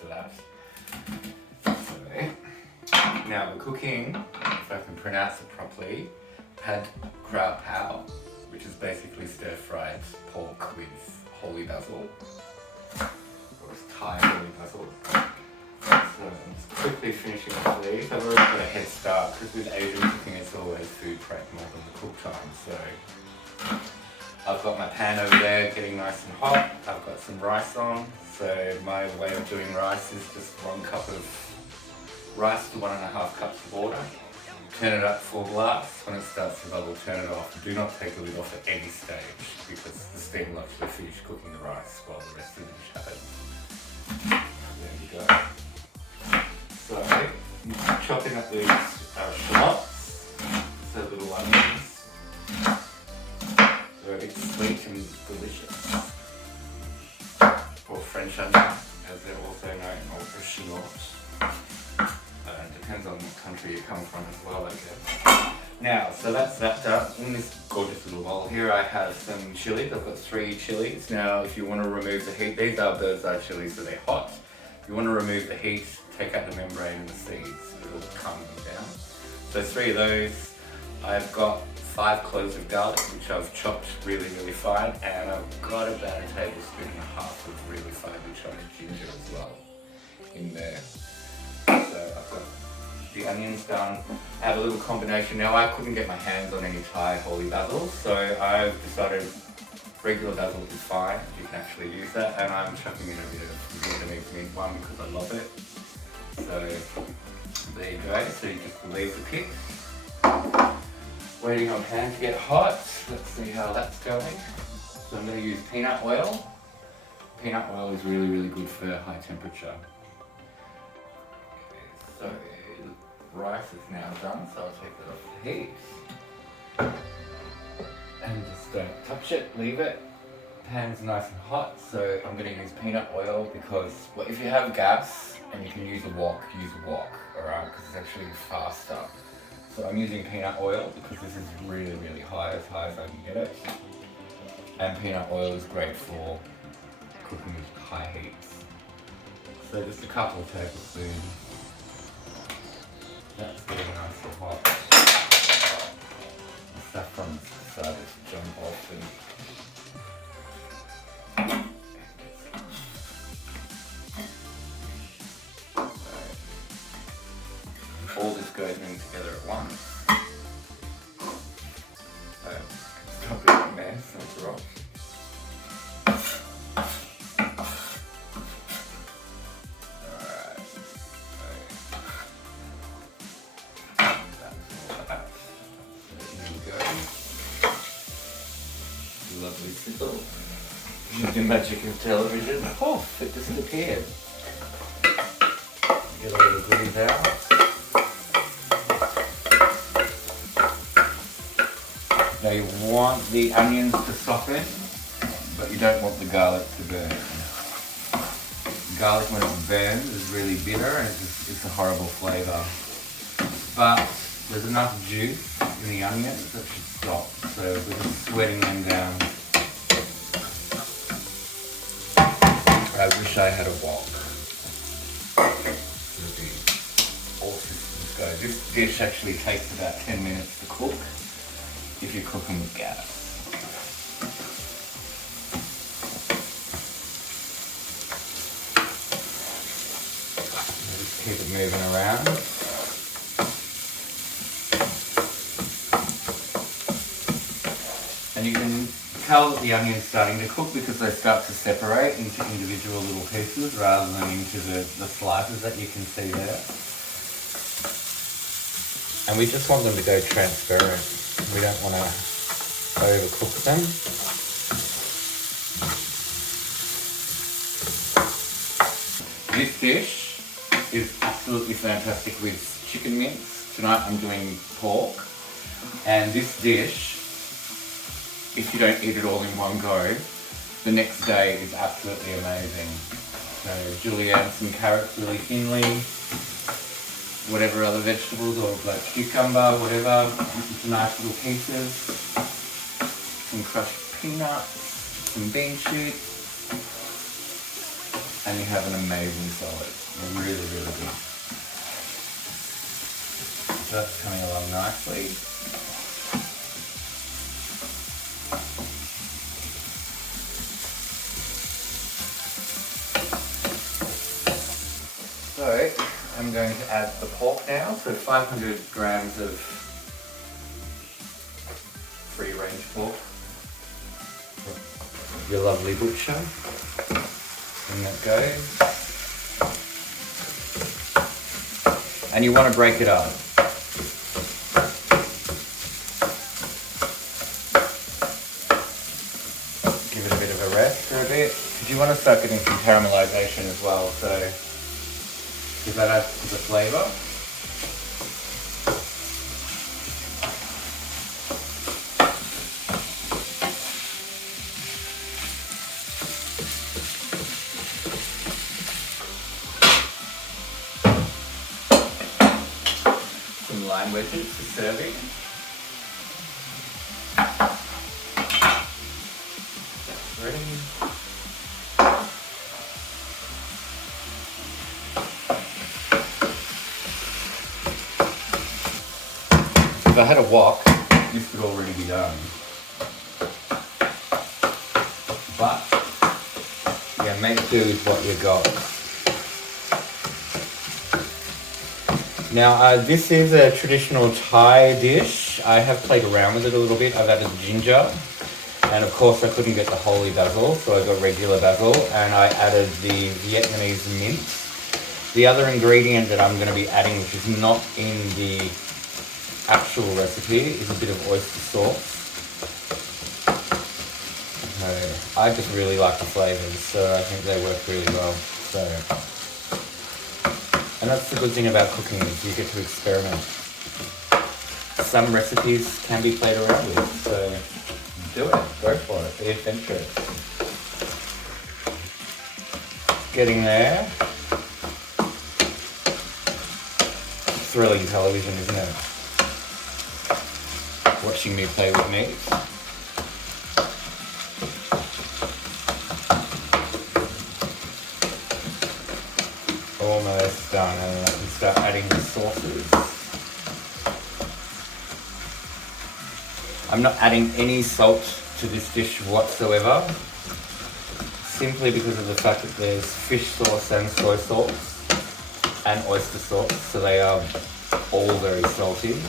for that. So, now we're cooking, if I can pronounce it properly, PAD KRA PAO, which is basically stir-fried pork with holy basil, or Thai holy basil. So I'm just quickly finishing off these. I've already got a head start because with Asian cooking it's always food prep more than the cook time. So I've got my pan over there getting nice and hot. I've got some rice on. So my way of doing rice is just 1 cup of rice to 1.5 cups of water. Turn it up full blast. When it starts to bubble, turn it off. Do not take the lid off at any stage because the steam will actually finish cooking the rice while the rest of the dish happens. There we go. So, I'm chopping up these shallots, so little onions. They're a bit sweet and delicious. Or French onion, as they're also known, or shallots. Depends on what country you come from as well, I guess. Now, so that's that done. In this gorgeous little bowl here, I have some chilies. I've got 3 chilies. Now, if you want to remove the heat, these are birdseye chilies, so they're hot. If you want to remove the heat, take out the membrane and the seeds. It'll calm them down. So 3 of those. I've got 5 cloves of garlic, which I've chopped really, really fine, and I've got about 1.5 tablespoons of really finely chopped ginger as well in there. So I've got the onions done. I have a little combination. Now I couldn't get my hands on any Thai holy basil, so I've decided regular basil is fine. You can actually use that, and I'm chucking in a bit of Vietnamese mint one because I love it. So there you go. So you just leave the pit. Waiting on pan to get hot. Let's see how that's going. So I'm going to use peanut oil. Peanut oil is really, really good for high temperature. So rice is now done, so I'll take that off the heat. And just don't touch it, leave it. Pan's nice and hot, so I'm going to use peanut oil because if you have gas and you can use a wok, alright, because it's actually faster. So I'm using peanut oil because this is really, really high as I can get it. And peanut oil is great for cooking with high heats. So just a couple of tablespoons. That's getting nice and hot. The saffron decided to jump off and all this goes in together at once. So stop it a mess, that's right. Lovely sizzle. The magic of television. Oh, it disappeared. Get all the goodies out. Now you want the onions to soften, but you don't want the garlic to burn. Garlic, when it burns, is really bitter and it's a horrible flavour. But there's enough juice in the onions that should stop. So we're just sweating them down. I wish I had a wok. It would be all systems go. This dish actually takes about 10 minutes to cook if you're cooking with gas. Just keep it moving around. And you can tell that the onion's starting to cook because they start to separate into individual little pieces rather than into the slices that you can see there. And we just want them to go transparent. We don't want to overcook them. This dish is absolutely fantastic with chicken mince. Tonight I'm doing pork. And this dish, if you don't eat it all in one go, the next day is absolutely amazing. So julienne some carrots really thinly, whatever other vegetables or like cucumber, whatever, into nice little pieces, some crushed peanuts, some bean shoots, and you have an amazing salad. Really, really good. So that's coming along nicely. So I'm going to add the pork now. So 500 grams of free-range pork. Your lovely butcher. And that goes. And you want to break it up. Give it a bit of a rest for a bit. Because you want to start getting some caramelization as well. So if that adds to the flavour. Some lime wedges for serving. That's ready. If I had a wok, this would already be done. But, yeah, make do with what you got. Now, this is a traditional Thai dish. I have played around with it a little bit. I've added ginger. And of course, I couldn't get the holy basil, so I got regular basil. And I added the Vietnamese mince. The other ingredient that I'm going to be adding, which is not in the actual recipe, is a bit of oyster sauce. I just really like the flavours, so I think they work really well. So, and that's the good thing about cooking, is you get to experiment. Some recipes can be played around with, so do it, go for it, be adventurous. Getting there. Thrilling television, isn't it? Watching me play with meat. Almost done, and then I can start adding the sauces. I'm not adding any salt to this dish whatsoever, simply because of the fact that there's fish sauce and soy sauce and oyster sauce, so they are all very salty.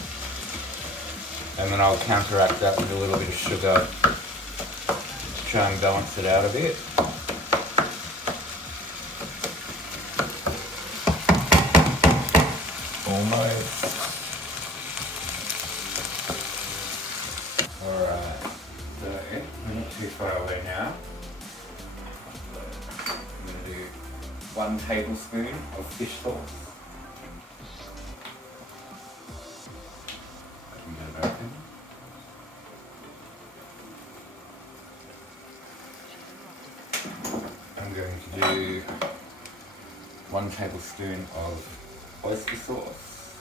And then I'll counteract that with a little bit of sugar to try and balance it out a bit. Almost. Alright, so we're not too far away now. I'm going to do 1 tablespoon of fish sauce. I'm going to do 1 tablespoon of oyster sauce.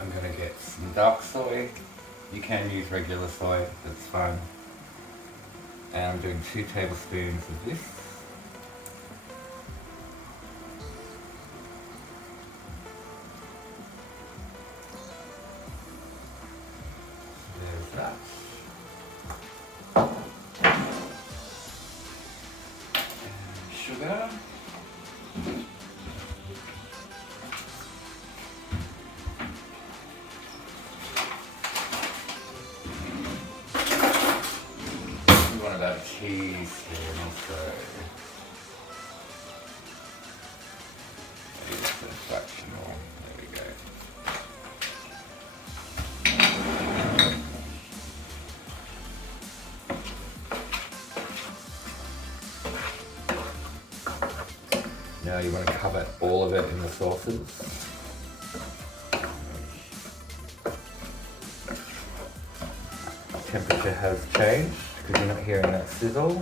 I'm going to get some dark soy. You can use regular soy, that's fine. And I'm doing 2 tablespoons of this. There's that. And sugar. About cheese here also. Maybe just a fraction more. There we go. Now you want to cover all of it in the sauces. Temperature has changed, because you're not hearing that sizzle.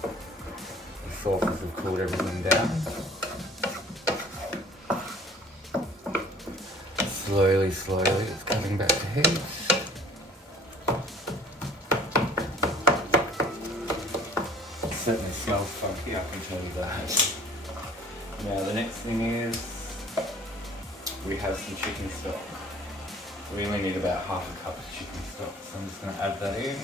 The sauces have cooled everything down. slowly, it's coming back to heat. It certainly smells funky, I can tell you that. Now the next thing is, we have some chicken stock. We only need about half a cup of chicken stock, so I'm just going to add that in.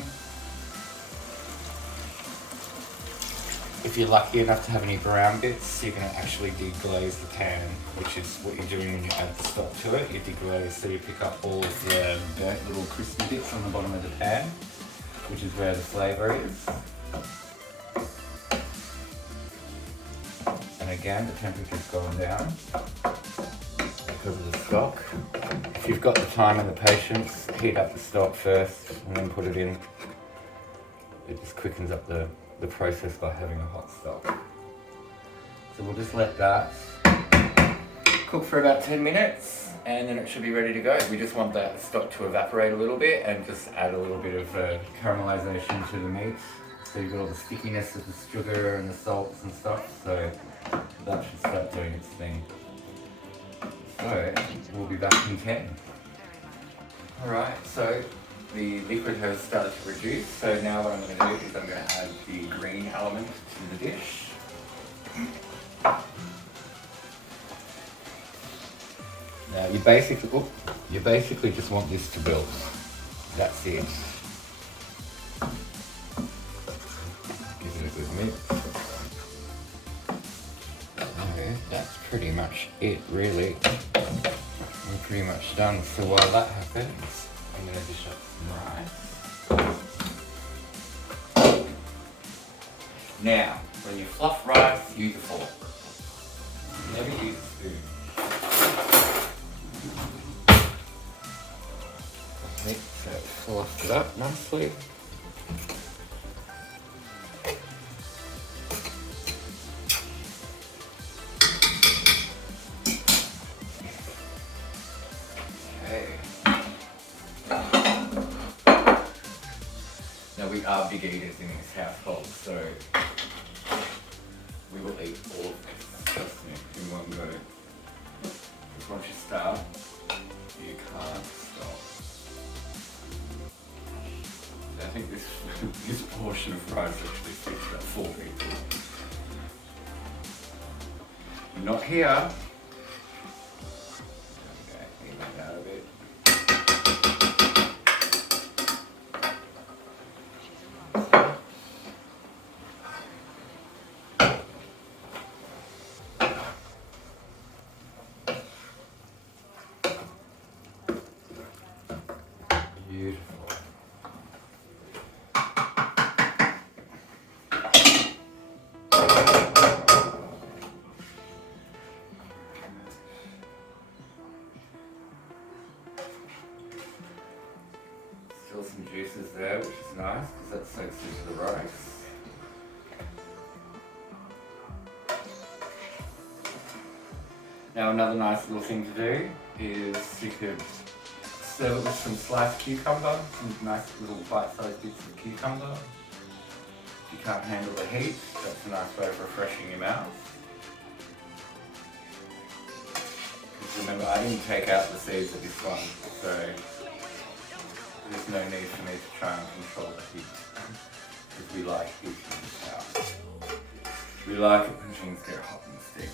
If you're lucky enough to have any brown bits, you're going to actually deglaze the pan, which is what you're doing when you add the stock to it. You deglaze, so you pick up all of the burnt little crispy bits on the bottom of the pan, which is where the flavour is. And again, the temperature's going down because of the stock. If you've got the time and the patience, heat up the stock first and then put it in. It just quickens up the process by having a hot stock. So we'll just let that cook for about 10 minutes and then it should be ready to go. We just want that stock to evaporate a little bit and just add a little bit of caramelization to the meat. So you've got all the stickiness of the sugar and the salts and stuff, so that should start doing its thing. So we'll be back in 10. Alright, so the liquid has started to reduce, so now what I'm going to do is I'm going to add the green element to the dish. Now you basically just want this to build. That's it. Give it a good mix. Okay, that's pretty much it, really. We're pretty much done. So while that happens, I'm going to dish up some rice. Now, when you fluff rice, use a fork. Never use a spoon. So it fluffed it up nicely. Now we are big eaters in this household, so we will eat all of this, trust me, in one go. Because once you start, you can't stop. I think this portion of rice actually fits about 4 people. Not here. Okay, clean that out a bit. Beautiful. Still some juices there, which is nice because that soaks into the rice. Now another nice little thing to do is you could serve it with some sliced cucumber, some nice little bite-sized bits of cucumber. If you can't handle the heat, that's a nice way of refreshing your mouth. Because remember, I didn't take out the seeds of this one, so there's no need for me to try and control the heat. Because we like heat in this house. We like it when things get hot and steamy.